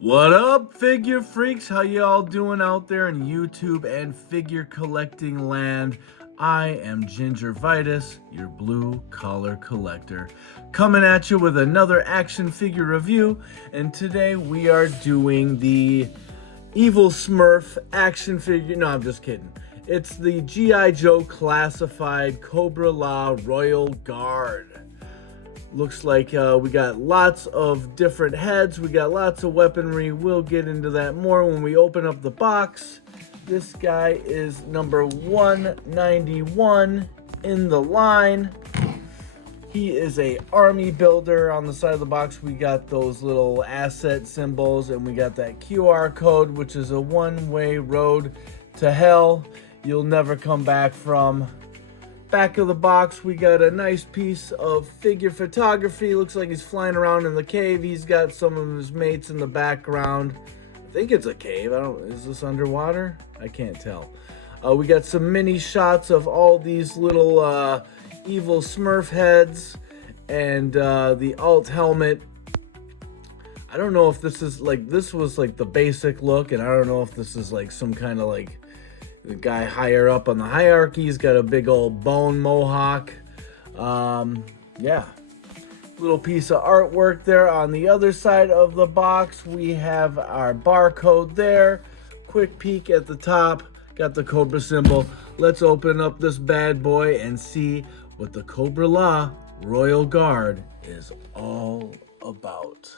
What up, figure freaks? How y'all doing out there in YouTube and figure collecting land? I am Gingervitis, your blue collar collector, coming at you with another action figure review. And today we are doing the Evil Smurf action figure. No, I'm just kidding. It's the G.I. Joe classified COBRA-LA Royal Guard. Looks like we got lots of different heads. We got lots of weaponry. We'll get into that more when we open up the box. This guy is number 191 in the line. He is a army builder. On the side of the box, we got those little asset symbols, and we got that QR code, which is a one-way road to hell you'll never come back from. Back of the box, we got a nice piece of figure photography. Looks like he's flying around in the cave. He's got some of his mates in the background. I think it's a cave. Is this underwater? I can't tell. We got some mini shots of all these little evil Smurf heads and the alt helmet. I don't know if this is this was like the basic look, and I don't know if this is like some kind of like the guy higher up on the hierarchy. He's got a big old bone mohawk. Yeah, little piece of artwork there. On the other side of the box, we have our barcode there. Quick peek at the top, got the Cobra symbol. Let's open up this bad boy and see what the COBRA-LA Royal Guard is all about.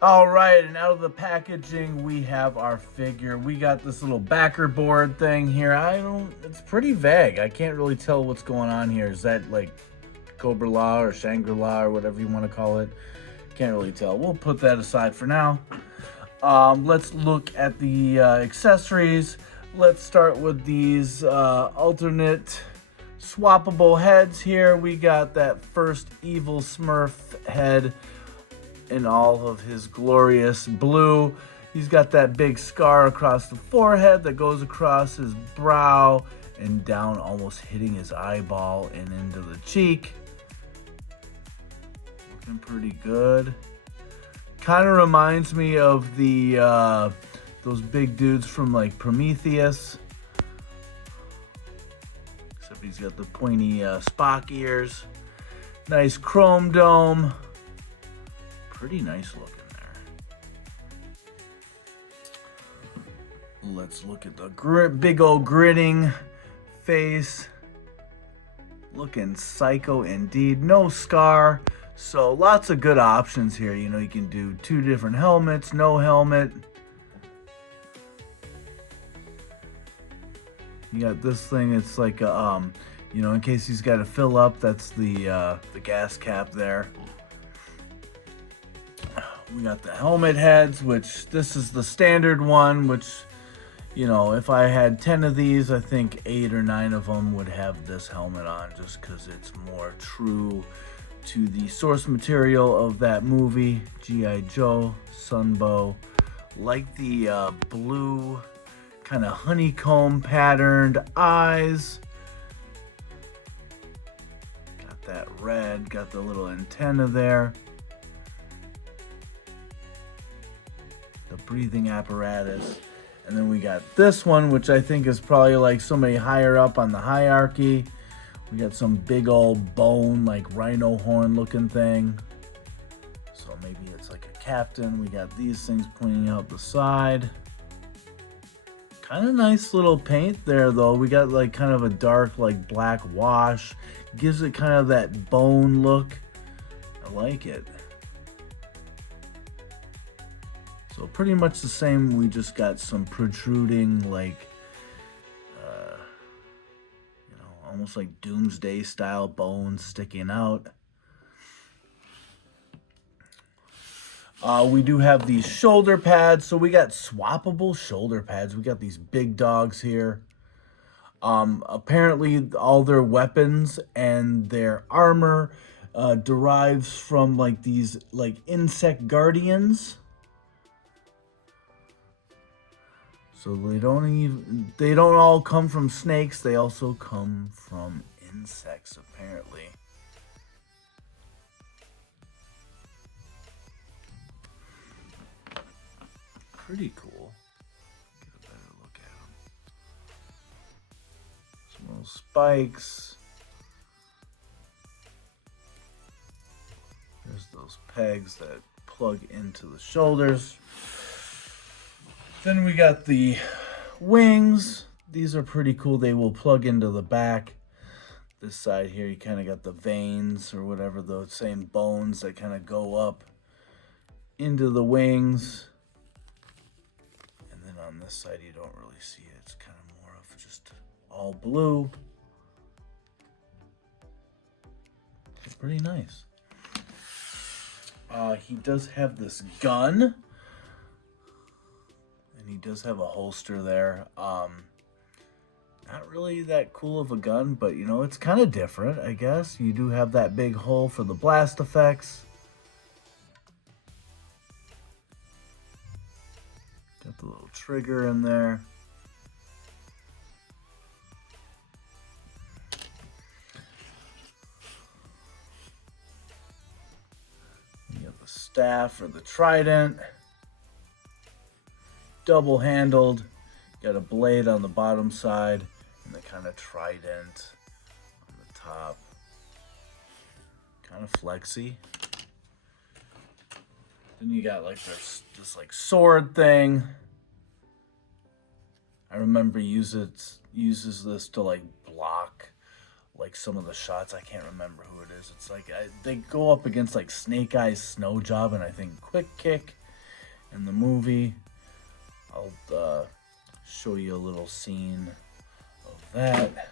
All right, and out of the packaging, we have our figure. We got this little backer board thing here. It's pretty vague. I can't really tell what's going on here. Is that like COBRA-LA or Shangri-La or whatever you want to call it? Can't really tell. We'll put that aside for now. Let's look at the accessories. Let's start with these alternate swappable heads here. We got that first evil Smurf head in all of his glorious blue. He's got that big scar across the forehead that goes across his brow and down, almost hitting his eyeball and into the cheek. Looking pretty good. Kind of reminds me of the those big dudes from like Prometheus, except he's got the pointy Spock ears. Nice chrome dome. Pretty nice looking there. Let's look at the big old grinning face. Looking psycho indeed. No scar. So lots of good options here. You know, you can do two different helmets, no helmet. You got this thing. It's like a, you know, in case he's got to fill up. That's the gas cap there. We got the helmet heads, which this is the standard one, which, you know, if I had 10 of these, I think 8 or 9 of them would have this helmet on, just because it's more true to the source material of that movie, G.I. Joe, Sunbow. Like the blue kind of honeycomb patterned eyes. Got that red, got the little antenna there. the breathing apparatus. And then we got this one, which I think is probably like somebody higher up on the hierarchy. We got some big old bone, like rhino horn looking thing. So maybe it's like a captain. We got these things pointing out the side. Kind of nice little paint there though. We got like kind of a dark like black wash. Gives it kind of that bone look. I like it. So pretty much the same. We just got some protruding like almost like doomsday style bones sticking out. We do have these shoulder pads. So we got swappable shoulder pads. We got these big dogs here. Apparently all their weapons and their armor derives from like these like insect guardians. So they don't all come from snakes, they also come from insects apparently. Pretty cool. Get a better look at them. Some little spikes. There's those pegs that plug into the shoulders. Then we got the wings. These are pretty cool. They will plug into the back. This side here, you kind of got the veins or whatever, those same bones that kind of go up into the wings. And then on this side, you don't really see it. It's kind of more of just all blue. It's pretty nice. He does have this gun. He does have a holster there. Not really that cool of a gun, but you know, it's kind of different, I guess. You do have that big hole for the blast effects. Got the little trigger in there. You got the staff or the trident. Double-handled, got a blade on the bottom side and the kind of trident on the top. Kind of flexy. Then you got like this like sword thing. I remember uses this to like block like some of the shots. I can't remember who it is. It's like they go up against like Snake Eyes Snow Job and I think Quick Kick in the movie. I'll show you a little scene of that.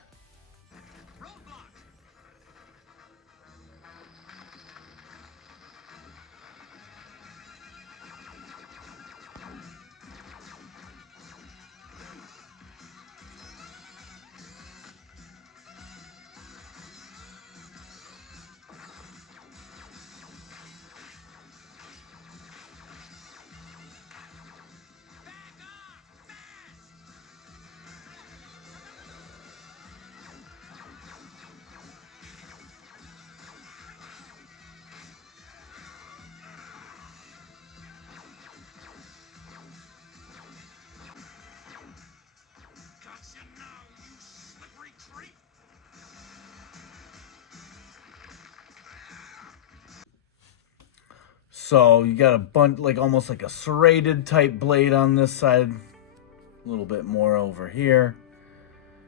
So you got a bunch, like almost like a serrated type blade on this side, a little bit more over here.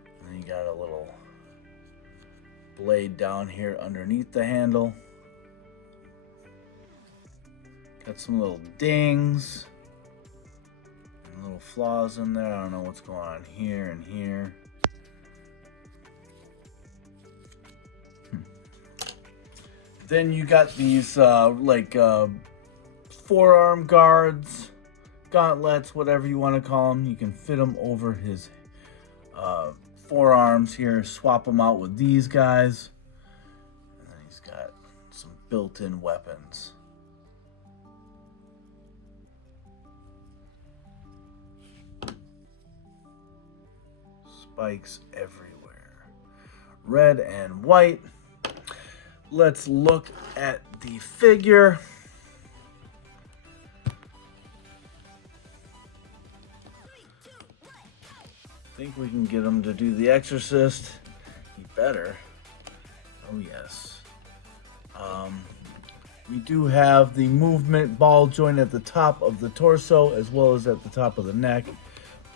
And then you got a little blade down here underneath the handle. Got some little dings and little flaws in there. I don't know what's going on here and here. Then you got these forearm guards, gauntlets, whatever you want to call them. You can fit them over his forearms here, swap them out with these guys. And then he's got some built-in weapons. Spikes everywhere. Red and white. Let's look at the figure. think we can get him to do the Exorcist. He better. Oh yes. We do have the movement ball joint at the top of the torso as well as at the top of the neck,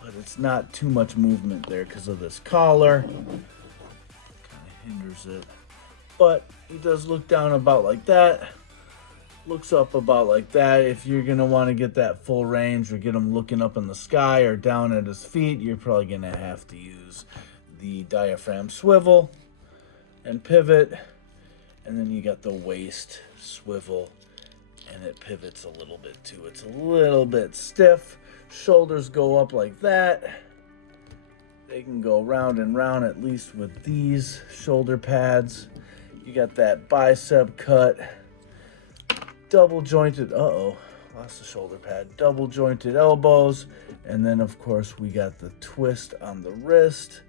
but it's not too much movement there because of this collar. Kind of hinders it. But he does look down about like that. Looks up about like that. If you're going to want to get that full range or get him looking up in the sky or down at his feet, you're probably going to have to use the diaphragm swivel and pivot. And then you got the waist swivel, and it pivots a little bit too. It's a little bit stiff. Shoulders go up like that. They can go round and round, at least with these shoulder pads. You got that bicep cut. Double jointed, lost the shoulder pad. Double jointed elbows. And then of course we got the twist on the wrist.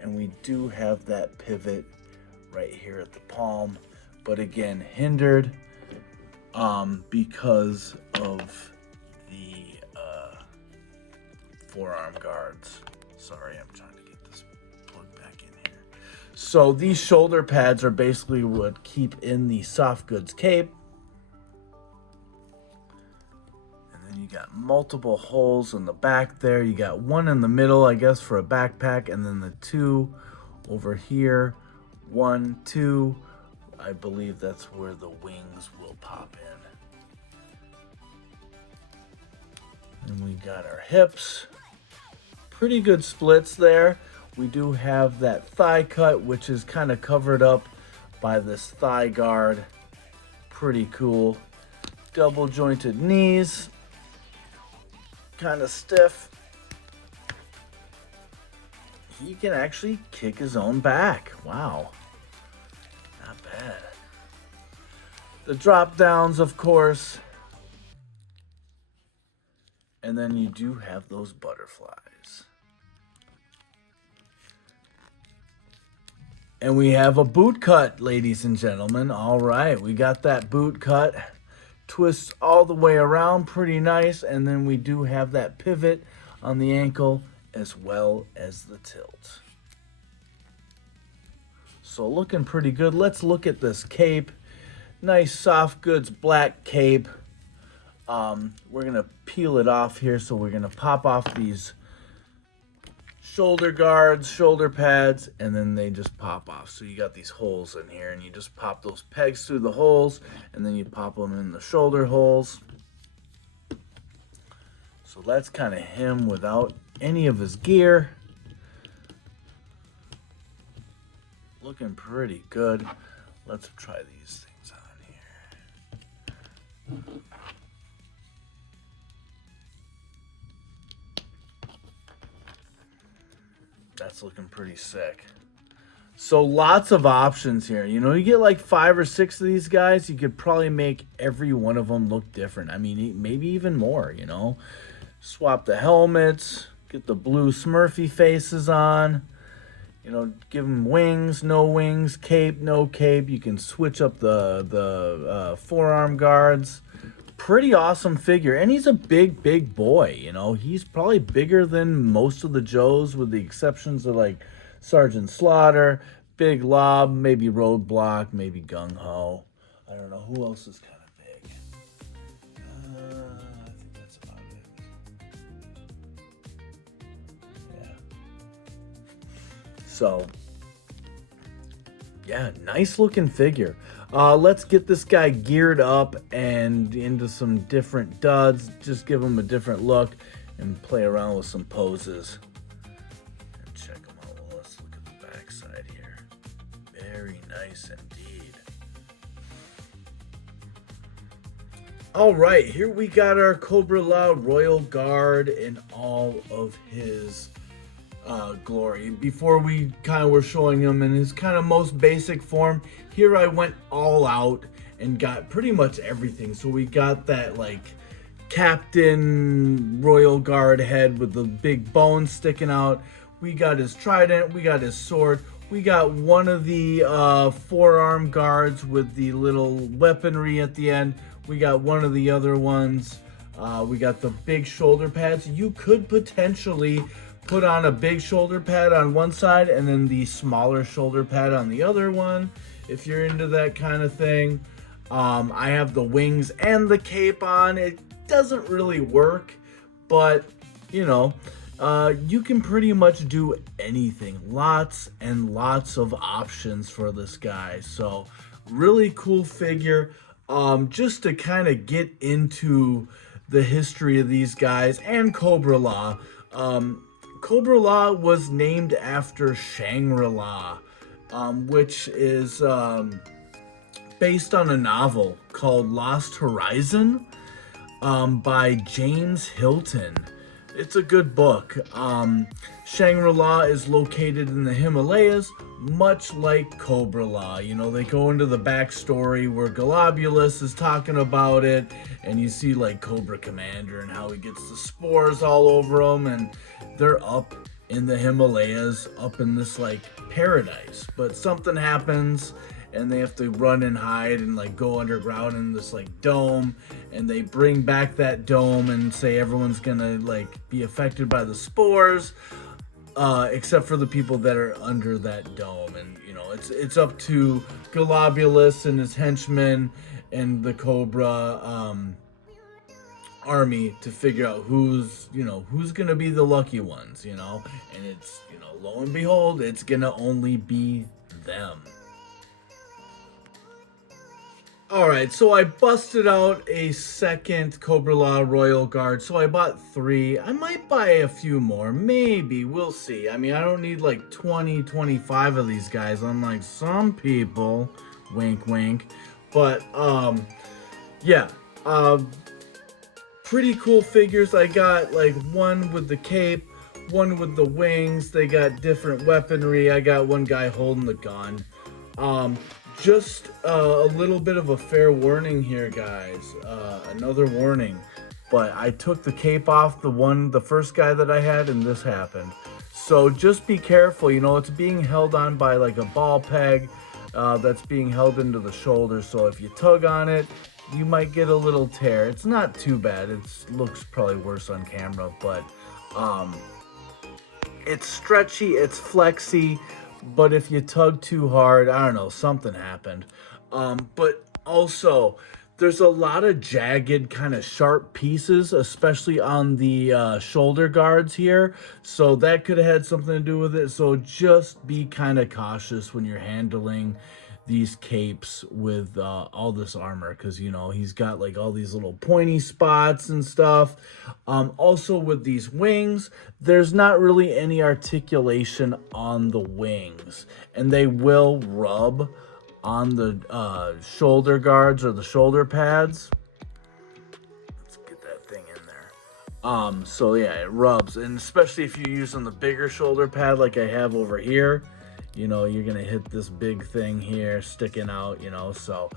And we do have that pivot right here at the palm. But again, hindered because of the forearm guards. Sorry, I'm trying to get this plug back in here. So these shoulder pads are basically what keep in the soft goods cape. And then you got multiple holes in the back there. You got one in the middle, I guess, for a backpack, and then the two over here. 1, 2. I believe that's where the wings will pop in. And we got our hips. Pretty good splits there. We do have that thigh cut, which is kind of covered up by this thigh guard. Pretty cool. Double jointed knees. Kind of stiff. He can actually kick his own back. Wow. Not bad. The drop downs, of course. And then you do have those butterflies. And we have a boot cut, ladies and gentlemen. All right, we got that boot cut. Twists all the way around, pretty nice. And then we do have that pivot on the ankle as well as the tilt. So looking pretty good. Let's look at this cape. Nice soft goods black cape. We're gonna peel it off here, so we're gonna pop off these shoulder guards, shoulder pads, and then they just pop off. So you got these holes in here, and you just pop those pegs through the holes, and then you pop them in the shoulder holes. So that's kind of him without any of his gear. Looking pretty good. Let's try these things on here. That's looking pretty sick. So lots of options here. You know, you get like 5 or 6 of these guys, you could probably make every one of them look different. I mean, maybe even more, you know. Swap the helmets, get the blue Smurfy faces on. You know, give them wings, no wings, cape, no cape. You can switch up the forearm guards. Pretty awesome figure. And he's a big, big boy, you know. He's probably bigger than most of the Joes, with the exceptions of like Sergeant Slaughter, Big Lob, maybe Roadblock, maybe Gung Ho. I don't know. Who else is kind of big? I think that's about it. Yeah. So, yeah, nice looking figure. Let's get this guy geared up and into some different duds. Just give him a different look and play around with some poses. And check him out. Well, let's look at the back side here. Very nice indeed. All right, here we got our COBRA-LA Royal Guard in all of his glory. Before we kind of were showing him in his kind of most basic form, here I went all out and got pretty much everything. So we got that like Captain Royal Guard head with the big bones sticking out. We got his trident, we got his sword, we got one of the forearm guards with the little weaponry at the end. We got one of the other ones. We got the big shoulder pads. You could potentially put on a big shoulder pad on one side and then the smaller shoulder pad on the other one, if you're into that kind of thing. I have the wings and the cape on. It doesn't really work, but you know, you can pretty much do anything. Lots and lots of options for this guy. So really cool figure. Just to kind of get into the history of these guys and COBRA-LA. COBRA-LA was named after Shangri-La, which is based on a novel called Lost Horizon by James Hilton. It's a good book. Shangri-La is located in the Himalayas, much like COBRA-LA. You know, they go into the backstory where Globulus is talking about it, and you see like Cobra Commander and how he gets the spores all over him, and they're up in the Himalayas, up in this like paradise. But something happens, and they have to run and hide and like go underground in this like dome, and they bring back that dome and say everyone's gonna like be affected by the spores, except for the people that are under that dome. And you know, it's up to Globulus and his henchmen and the Cobra army to figure out who's gonna be the lucky ones, you know. And it's, you know, lo and behold, it's gonna only be them. Alright, so I busted out a second COBRA-LA Royal Guard, so I bought 3. I might buy a few more, maybe, we'll see. I mean, I don't need like 20, 25 of these guys, unlike some people, wink wink. But, yeah, pretty cool figures. I got like one with the cape, one with the wings. They got different weaponry. I got one guy holding the gun. Just a little bit of a fair warning here, guys. Another warning. But I took the cape off the first guy that I had, and this happened. So just be careful. You know, it's being held on by like a ball peg that's being held into the shoulder. So if you tug on it, you might get a little tear. It's not too bad. It looks probably worse on camera, but it's stretchy, it's flexy. But if you tug too hard, I don't know, something happened. But also, there's a lot of jagged, kind of sharp pieces, especially on the shoulder guards here. So that could have had something to do with it. So just be kind of cautious when you're handling these capes with all this armor, because you know he's got like all these little pointy spots and stuff. Also with these wings, there's not really any articulation on the wings, and they will rub on the shoulder guards or the shoulder pads. Let's get that thing in there. So yeah, it rubs, and especially if you're using the bigger shoulder pad like I have over here, you know, you're gonna hit this big thing here sticking out, you know. So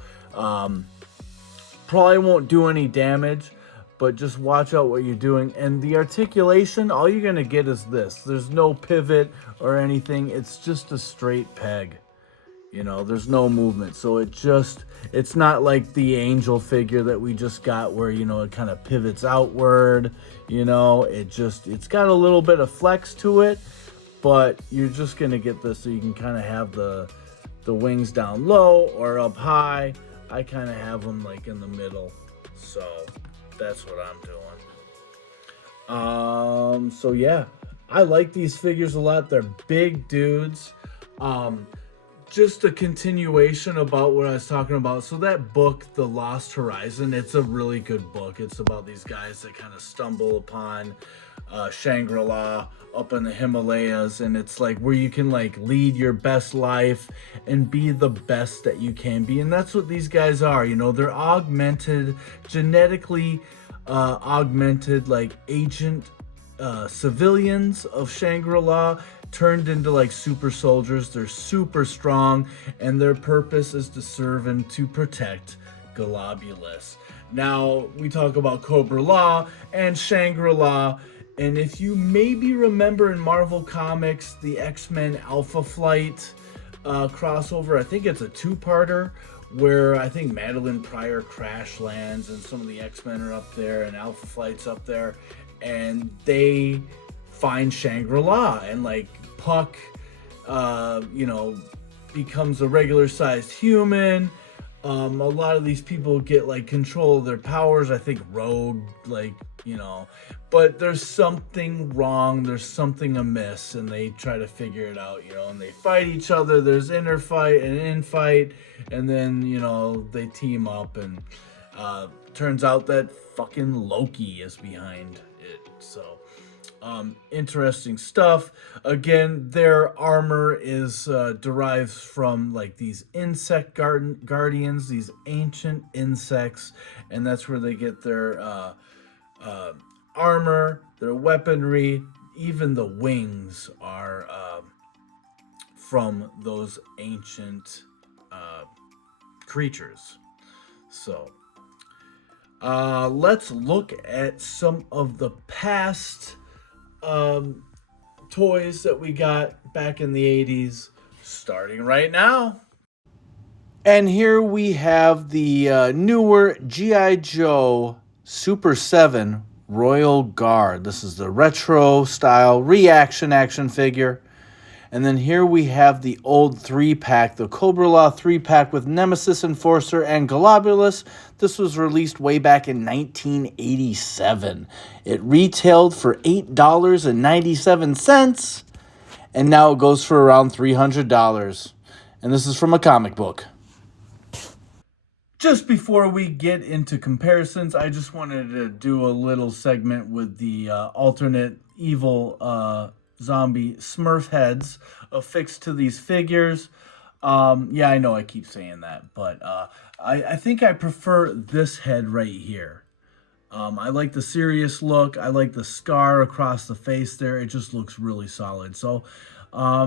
probably won't do any damage, but just watch out what you're doing. And the articulation, all you're gonna get is this. There's no pivot or anything. It's just a straight peg, you know. There's no movement. So it's not like the angel figure that we just got where, you know, it kind of pivots outward, you know. It's got a little bit of flex to it, but you're just gonna get this so you can kind of have the wings down low or up high. I kind of have them like in the middle, so that's what I'm doing. So yeah, I like these figures a lot. They're big dudes. Just a continuation about what I was talking about. So that book, The Lost Horizon, it's a really good book. It's about these guys that kind of stumble upon Shangri-La up in the Himalayas, and it's like where you can like lead your best life and be the best that you can be. And that's what these guys are, you know. They're augmented, genetically augmented, like agent civilians of Shangri-La turned into like super soldiers. They're super strong, and their purpose is to serve and to protect Globulus. Now we talk about COBRA-LA and Shangri-La, and if you maybe remember in Marvel Comics, the X-Men Alpha Flight crossover, I think it's a 2-parter where I think Madeline Pryor crash lands and some of the X-Men are up there and Alpha Flight's up there, and they find Shangri-La, and like Puck, becomes a regular sized human. A lot of these people get like control of their powers. I think Rogue, but there's something wrong. There's something amiss, and they try to figure it out. And they fight each other. There's inner fight and in fight, and then they team up, and turns out that fucking Loki is behind it. So. Interesting stuff. Again, their armor is derives from like these insect guardians, these ancient insects, and that's where they get their armor, their weaponry. Even the wings are from those ancient creatures. So let's look at some of the past toys that we got back in the 80s, starting right now. And here we have the newer G.I. Joe Super 7 Royal Guard. This is the retro style reaction action figure. And then here we have the old 3-pack, the COBRA-LA 3-pack with Nemesis, Enforcer, and Globulus. This was released way back in 1987. It retailed for $8.97, and now it goes for around $300. And this is from a comic book. Just before we get into comparisons, I just wanted to do a little segment with the alternate evil zombie Smurf heads affixed to these figures. I know I keep saying that, but I think I prefer this head right here. I like the serious look. I like the scar across the face there. It just looks really solid. So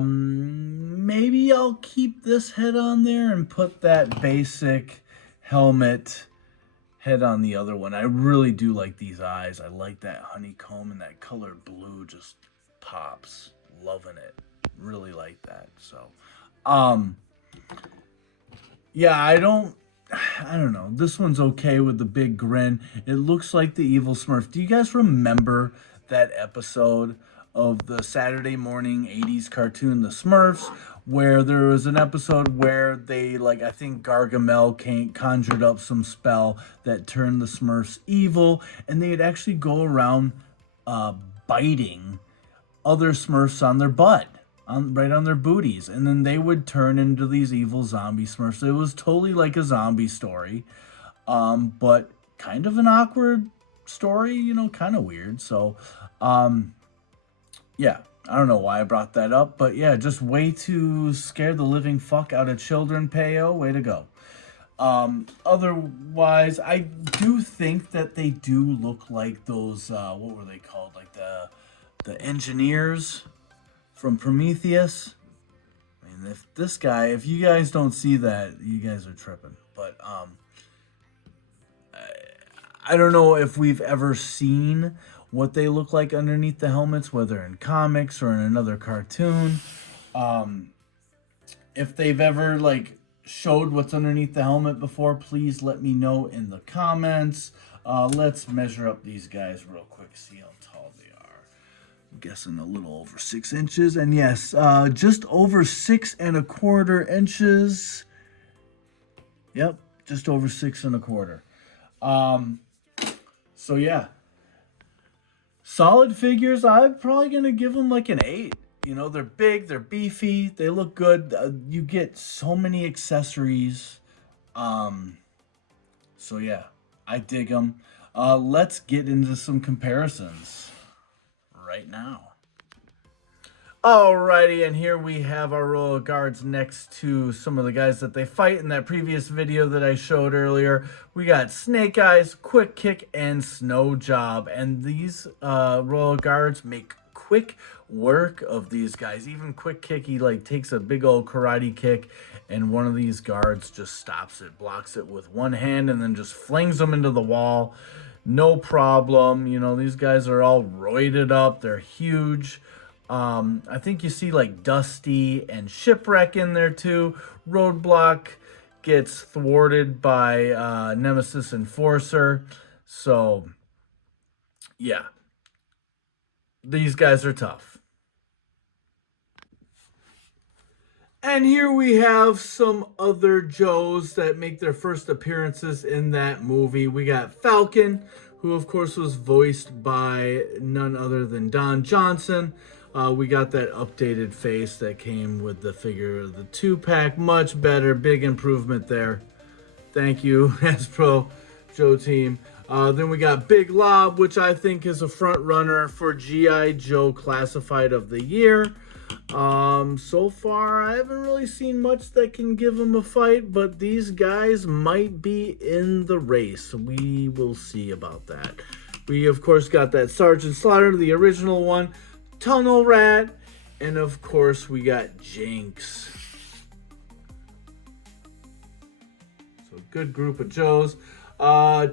maybe I'll keep this head on there and put that basic helmet head on the other one. I really do like these eyes. I like that honeycomb, and that color blue just pops. Loving it. Really like that. So I don't know. This one's okay with the big grin. It looks like the evil Smurf. Do you guys remember that episode of the Saturday morning 80s cartoon The Smurfs, where there was an episode where they, I think Gargamel conjured up some spell that turned the Smurfs evil, and they'd actually go around biting other Smurfs on their butt, right on their booties, and then they would turn into these evil zombie Smurfs. It was totally like a zombie story, but kind of an awkward story, kind of weird. So, I don't know why I brought that up, but yeah, just way to scare the living fuck out of children, Peo. Way to go. Otherwise, I do think that they do look like those, what were they called? Like the engineers from Prometheus. I mean, if you guys don't see that, you guys are tripping. But I don't know if we've ever seen what they look like underneath the helmets, whether in comics or in another cartoon. If they've ever showed what's underneath the helmet before, please let me know in the comments. Let's measure up these guys real quick, see how tall they are. I'm guessing a little over 6 inches, and yes, just over 6¼ inches. Yep, just over 6¼ So yeah, solid figures. I'm probably gonna give them like an 8. They're big, they're beefy, they look good. You get so many accessories. So yeah, I dig them. Let's get into some comparisons right now. Alrighty, and here we have our Royal Guards next to some of the guys that they fight in that previous video that I showed earlier. We got Snake Eyes, Quick Kick, and Snow Job, and these Royal Guards make quick work of these guys. Even Quick Kick, he takes a big old karate kick, and one of these guards just stops it, blocks it with one hand, and then just flings them into the wall. No problem. These guys are all roided up. They're huge. I think you see Dusty and Shipwreck in there too. Roadblock gets thwarted by Nemesis Enforcer. So, yeah. These guys are tough. And here we have some other Joes that make their first appearances in that movie. We got Falcon, who of course was voiced by none other than Don Johnson. We got that updated face that came with the figure of the 2-pack. Much better, big improvement there. Thank you, Hasbro Joe team. Then we got Big Lob, which I think is a front runner for G.I. Joe Classified of the Year. So far, I haven't really seen much that can give him a fight, but these guys might be in the race. We will see about that. We, of course, got that Sergeant Slaughter, the original one, Tunnel Rat, and, of course, we got Jinx. So, good group of Joes.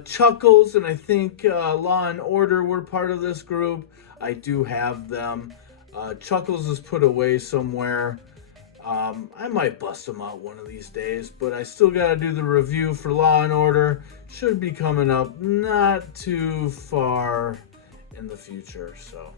Chuckles, and I think Law and Order were part of this group. I do have them. Chuckles is put away somewhere. I might bust them out one of these days, but I still got to do the review for Law and Order. Should be coming up not too far in the future, so.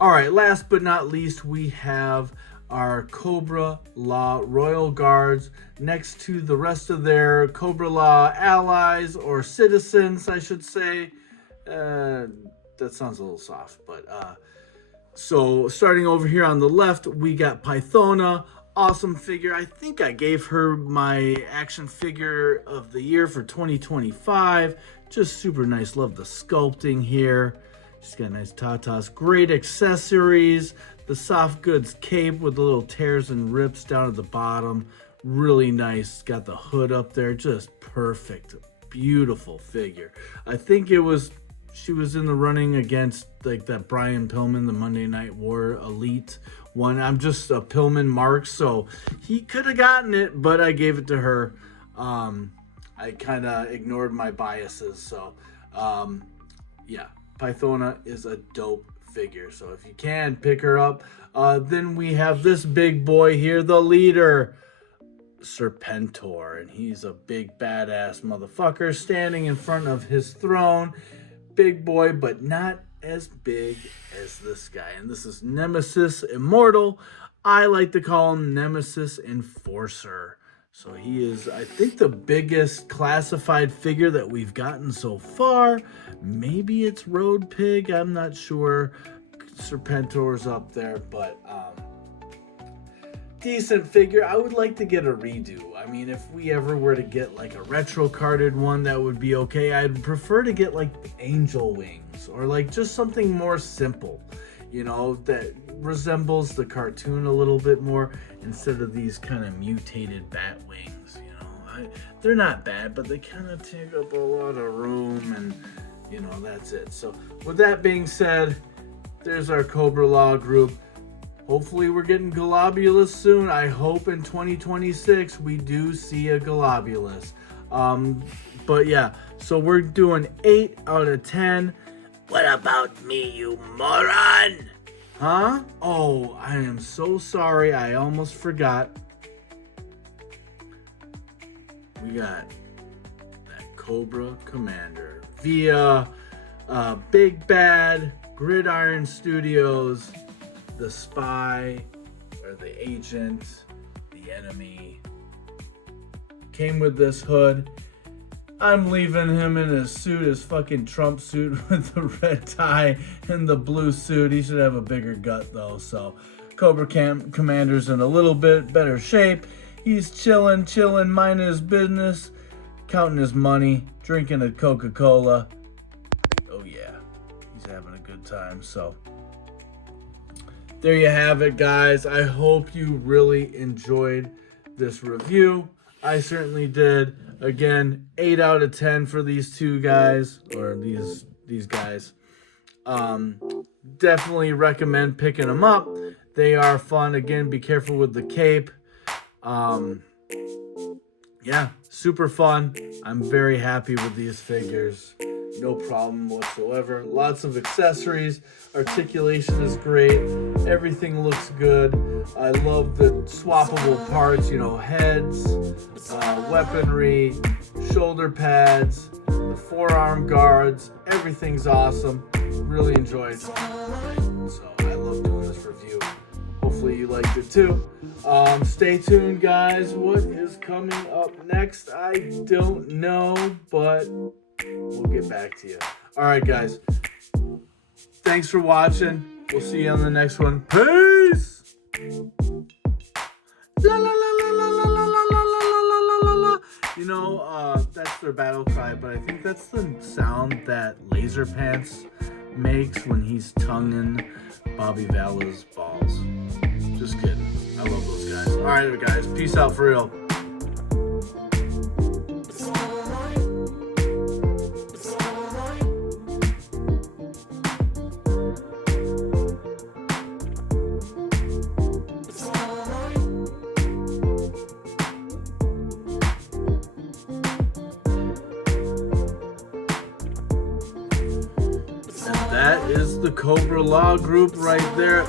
All right, last but not least, we have our COBRA-LA Royal Guards next to the rest of their COBRA-LA allies, or citizens, I should say. That sounds a little soft, but so starting over here on the left, we got Pythona. Awesome figure. I think I gave her my action figure of the year for 2025. Just super nice. Love the sculpting here. She's got nice tatas. Great accessories. The soft goods cape with the little tears and rips down at the bottom. Really nice. Got the hood up there. Just perfect. Beautiful figure. I think she was in the running against like that Brian Pillman, the Monday Night War Elite one. I'm just a Pillman mark, so he could have gotten it, but I gave it to her. I kind of ignored my biases, so yeah, Pythona is a dope figure. So if you can, pick her up. Then we have this big boy here, the leader, Serpentor, and he's a big badass motherfucker standing in front of his throne. Big boy, but not as big as this guy. And this is Nemesis Immortal. I like to call him Nemesis Enforcer. So he is, I think, the biggest classified figure that we've gotten so far. Maybe it's Road Pig, I'm not sure. Serpentor's up there, but decent figure. I would like to get a redo. I mean, if we ever were to get like a retro carded one, that would be okay. I'd prefer to get like angel wings or like just something more simple, you know, that resembles the cartoon a little bit more instead of these kind of mutated bat wings. You know, they're not bad, but they kind of take up a lot of room, and you know, that's it. So with that being said, there's our COBRA-LA group. Hopefully we're getting Globulus soon. I hope in 2026 we do see a Globulus. But yeah, so we're doing 8 out of 10. What about me, you moron? Huh? Oh, I am so sorry. I almost forgot. We got that Cobra Commander via Big Bad Gridiron Studios. The spy, or the agent, the enemy, came with this hood. I'm leaving him in his suit, his fucking Trump suit with the red tie and the blue suit. He should have a bigger gut though. So Cobra Commander's in a little bit better shape. He's chilling, minding his business, counting his money, drinking a Coca-Cola. Oh yeah, he's having a good time. So there you have it, guys. I hope you really enjoyed this review. I certainly did. Again, 8 out of 10 for these two guys, or these guys. Definitely recommend picking them up. They are fun. Again, be careful with the cape. Yeah, super fun. I'm very happy with these figures. No problem whatsoever. Lots of accessories. Articulation is great. Everything looks good. I love the swappable parts, you know, heads, weaponry, shoulder pads, the forearm guards, everything's awesome. Really enjoyed it. So I love doing this review. Hopefully you liked it too. Stay tuned, guys. What is coming up next? I don't know, but we'll get back to you. All right, guys. Thanks for watching. We'll see you on the next one. Peace. La la la la la la la la la la la la la. You know, that's their battle cry, but I think that's the sound that Laser Pants makes when he's tonguing Bobby Vala's balls. Just kidding. I love those guys. All right, guys. Peace out for real. That is the COBRA-LA group right there.